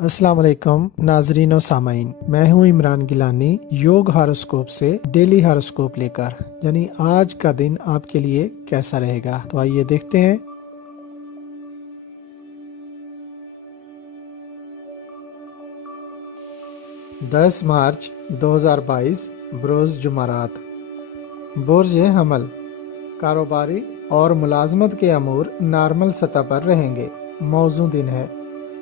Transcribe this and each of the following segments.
अस्सलाम वालेकुम नाजरीन और सामाइन, मैं हूं इमरान गिलानी योग हॉरोस्कोप से डेली हॉरोस्कोप लेकर, यानी आज का दिन आपके लिए कैसा रहेगा। तो आइए देखते हैं। दस मार्च 2022 बरोज जुमारात। बुर्ज हमल, कारोबारी और मुलाजमत के अमूर नॉर्मल सतह पर रहेंगे। मौजू दिन है,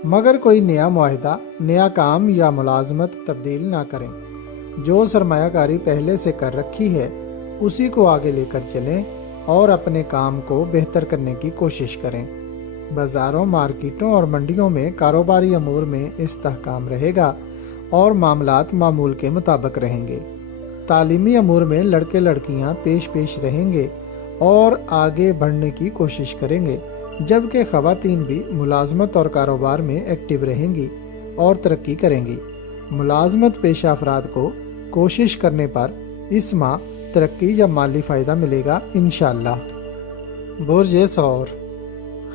मगर कोई नया मुआहिदा, नया काम या मुलाजमत तब्दील ना करें। जो सरमायाकारी पहले से कर रखी है उसी को आगे लेकर चलें और अपने काम को बेहतर करने की कोशिश करें। बाज़ारों, मार्केटों और मंडियों में कारोबारी अमूर में इस्तेहकाम रहेगा और मामलात मामूल के मुताबिक रहेंगे। तालीमी अमूर में लड़के लड़कियां पेश रहेंगे और आगे बढ़ने की कोशिश करेंगे, जबकि ख़वातीन भी मुलाजमत और कारोबार में एक्टिव रहेंगी और तरक्की करेंगी। मुलाजमत पेशा अफराद को कोशिश करने पर इस माह तरक्की या माली फ़ायदा मिलेगा इंशाअल्लाह। बुर्ज सौर,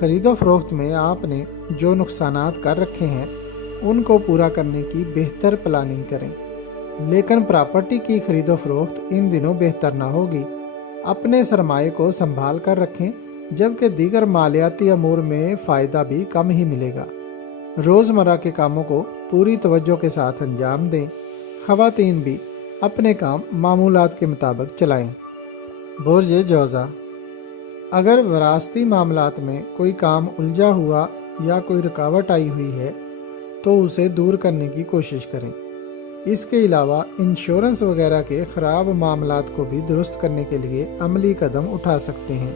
ख़रीदो फरोख्त में आपने जो नुकसानात कर रखे हैं उनको पूरा करने की बेहतर प्लानिंग करें, लेकिन प्रॉपर्टी की ख़रीदो फरोख्त इन दिनों बेहतर ना होगी। अपने सरमाए को संभाल कर रखें, जबकि दीगर मालियाती अमूर में फ़ायदा भी कम ही मिलेगा। रोज़मर्रा के कामों को पूरी तवज्जो के साथ अंजाम दें। ख़वातीन भी अपने काम मामूलात के मुताबिक चलाएं। बुर्ज जौज़ा, अगर वरासती मामलात में कोई काम उलझा हुआ या कोई रुकावट आई हुई है तो उसे दूर करने की कोशिश करें। इसके अलावा इंश्योरेंस वगैरह के ख़राब मामलात को भी दुरुस्त करने के लिए अमली कदम उठा सकते हैं।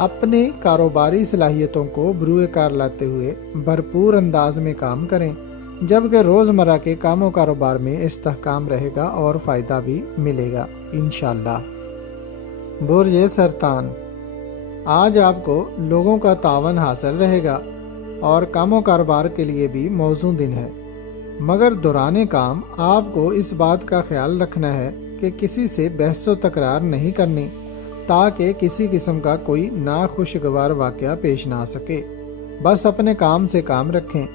अपने कारोबारी सलाहियतों को बरूए कार लाते हुए भरपूर अंदाज में काम करें, जबकि रोज़मर्रा के कामों कारोबार में इस्तेहकाम रहेगा और फ़ायदा भी मिलेगा इंशाअल्लाह। बुर्ज सरतान, आज आपको लोगों का तावन हासिल रहेगा और कामों कारोबार के लिए भी मौजूद दिन है, मगर दौरान काम आपको इस बात का ख्याल रखना है कि किसी से बहसो तकरार नहीं करनी, ताकि किसी किस्म का कोई नाखुशगवार वाक़या पेश ना आ सके। बस अपने काम से काम रखें।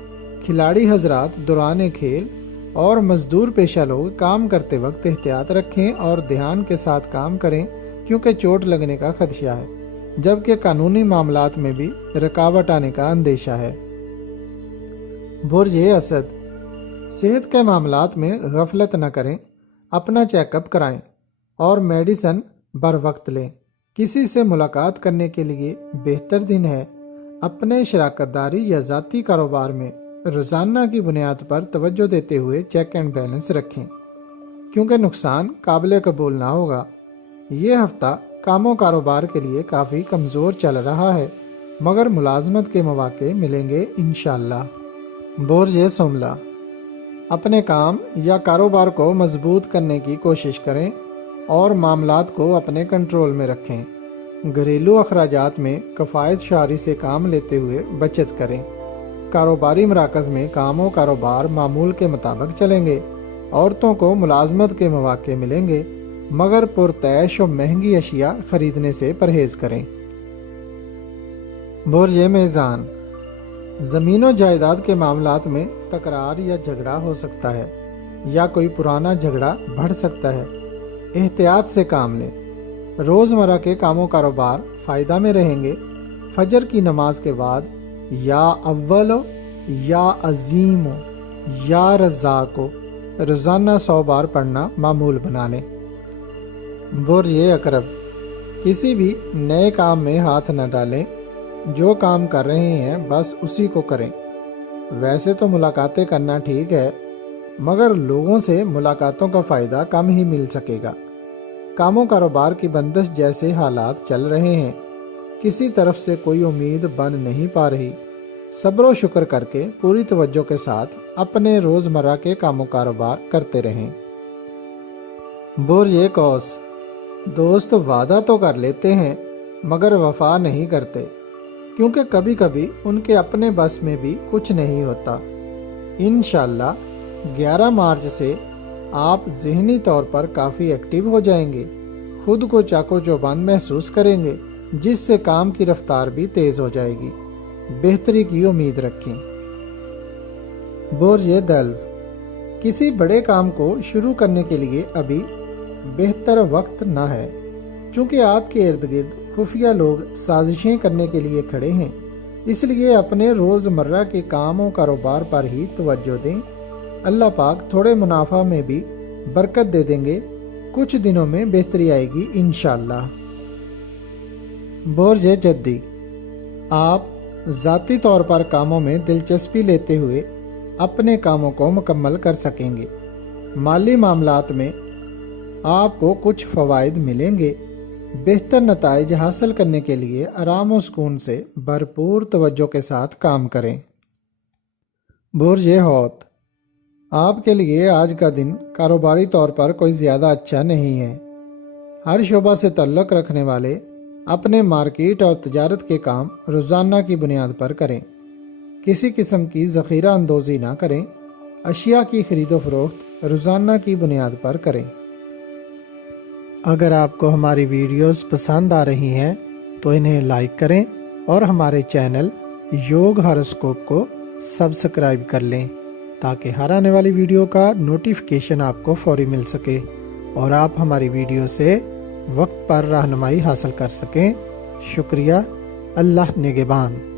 खिलाड़ी हजरात दौरान खेल और मजदूर पेशा लोग काम करते वक्त एहतियात रखें और ध्यान के साथ काम करें, क्योंकि चोट लगने का खदशा है, जबकि कानूनी मामलात में भी रुकावट आने का अंदेशा है। बुर्ज असद, सेहत के मामलात में गफलत न करें। अपना चेकअप कराएं और मेडिसिन बर वक्त लें। किसी से मुलाकात करने के लिए बेहतर दिन है। अपने शराकतदारी या ज़ाती कारोबार में रोज़ाना की बुनियाद पर तवज्जो देते हुए चेक एंड बैलेंस रखें, क्योंकि नुकसान काबिल कबूल ना होगा। ये हफ्ता कामों कारोबार के लिए काफ़ी कमज़ोर चल रहा है, मगर मुलाजमत के मौके मिलेंगे इंशाअल्लाह। बुर्ज सोमला, अपने काम या कारोबार को मजबूत करने की कोशिश करें और मामलात को अपने कंट्रोल में रखें। घरेलू अखराजात में कफ़ायत शारी से काम लेते हुए बचत करें। कारोबारी मराकज़ में कामों कारोबार मामूल के मुताबिक चलेंगे। औरतों को मुलाजमत के मौके मिलेंगे, मगर पुरतैश और महंगी अशिया खरीदने से परहेज करें। बुर्ज मेज़ान, ज़मीन और जायदाद के मामलात में तकरार या झगड़ा हो सकता है, या कोई पुराना झगड़ा बढ़ सकता है। एहतियात से काम लें। रोज़मर्रा के कामों कारोबार फ़ायदा में रहेंगे। फजर की नमाज के बाद या अव्वलो या अजीमो या रज़ाको रोज़ाना 100 बार पढ़ना मामूल बना लें। बुर्ज अकरब, किसी भी नए काम में हाथ न डालें। जो काम कर रहे हैं बस उसी को करें। वैसे तो मुलाकातें करना ठीक है, मगर लोगों से मुलाकातों का फ़ायदा कम ही मिल सकेगा। कामों कारोबार की बंदिश जैसे हालात चल रहे हैं, किसी तरफ से कोई उम्मीद बन नहीं पा रही। सब्र व शुक्र करके पूरी तवज्जो के साथ अपने रोज़मर्रा के कामों कारोबार करते रहें। बुर्ज कौस, दोस्त वादा तो कर लेते हैं मगर वफा नहीं करते, क्योंकि कभी कभी उनके अपने बस में भी कुछ नहीं होता। इंशाअल्लाह 11 मार्च से आप ज़हनी तौर पर काफ़ी एक्टिव हो जाएंगे। खुद को चाको चौबंद महसूस करेंगे, जिससे काम की रफ्तार भी तेज़ हो जाएगी। बेहतरी की उम्मीद रखें। برج دلو، کسی بڑے کام کو شروع کرنے کے لیے ابھی بہتر وقت نہ ہے، چونکہ آپ کے ارد گرد خفیہ لوگ سازشیں کرنے کے لیے کھڑے ہیں، اس لیے اپنے روزمرہ کے کام و کاروبار پر ہی توجہ دیں۔ اللہ پاک تھوڑے منافع میں بھی برکت دے دیں گے، کچھ دنوں میں بہتری آئے گی انشاءاللہ۔ برج جدی، آپ ذاتی طور پر کاموں میں دلچسپی لیتے ہوئے اپنے کاموں کو مکمل کر سکیں گے۔ مالی معاملات میں آپ کو کچھ فوائد ملیں گے۔ بہتر نتائج حاصل کرنے کے لیے آرام و سکون سے بھرپور توجہ کے ساتھ کام کریں۔ برج حوت، آپ کے لیے آج کا دن کاروباری طور پر کوئی زیادہ اچھا نہیں ہے۔ ہر شعبہ سے تعلق رکھنے والے اپنے مارکیٹ اور تجارت کے کام روزانہ کی بنیاد پر کریں۔ کسی قسم کی ذخیرہ اندوزی نہ کریں۔ اشیاء کی خرید و فروخت روزانہ کی بنیاد پر کریں۔ اگر آپ کو ہماری ویڈیوز پسند آ رہی ہیں تو انہیں لائک کریں اور ہمارے چینل یوگ ہاروسکوپ کو سبسکرائب کر لیں تاکہ ہر آنے والی ویڈیو کا نوٹیفیکیشن آپ کو فوری مل سکے اور آپ ہماری ویڈیو سے وقت پر رہنمائی حاصل کر سکیں۔ شکریہ۔ اللہ نگہبان۔